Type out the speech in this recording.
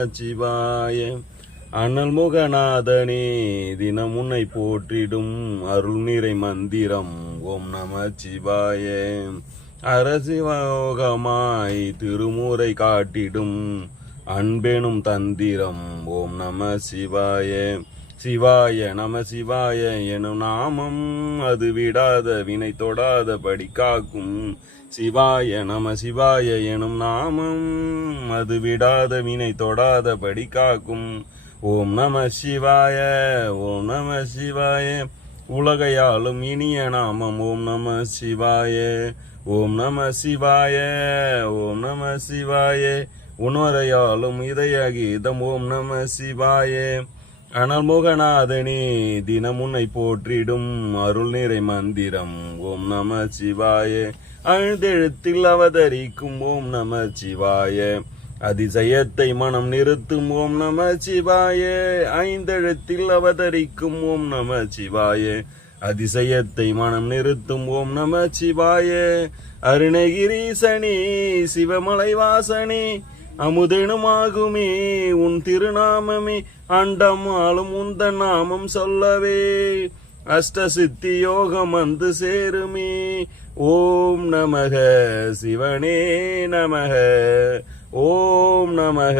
சிவாய அனல் முகநாதனே தினம் உன்னை போற்றிடும் அருள் நிறை மந்திரம் ஓம் நம சிவாய அரசிவயோகமாய் திருமுறை காட்டிடும் அன்பெனும் தந்திரம் ஓம் நம சிவாய சிவாய நம சிவாய எனும் நாமம் அது விடாத வினை தொடாத படி காக்கும் சிவாய நம சிவாய எனும் நாமம் அது விடாத வினை தொடாத படி காக்கும் ஓம் நம சிவாய ஓம் நம சிவாய உலகையாலும் இனிய நாமம் ஓம் நம சிவாய ஓம் நம சிவாய ஓம் நம சிவாய உணரையாலும் இதய கீதம் ஓம் நம சிவாய அனல் முகநாதனே தினம் உன்னை போற்றிடும் அருள் நிறை மந்திரம் ஓம் நம சிவாய அழுதெழுத்தில் அவதரிக்கும் ஓம் நம சிவாய அதிசயத்தை மனம் நிறுத்தும் ஓம் நம சிவாய ஐந்தெழுத்தில் அவதரிக்கும் ஓம் நம சிவாய அதிசயத்தை மனம் நிறுத்தும் ஓம் நம சிவாய அருணகிரீசனே சிவமலை வாசனே அமுதெனுமாகுமே உன் திருநாமமே அண்டம் ஆளும் உந்த நாமம் சொல்லவே அஷ்ட சித்தி யோகம் வந்து சேருமே ஓம் நமக சிவனே நமக ஓம் நமக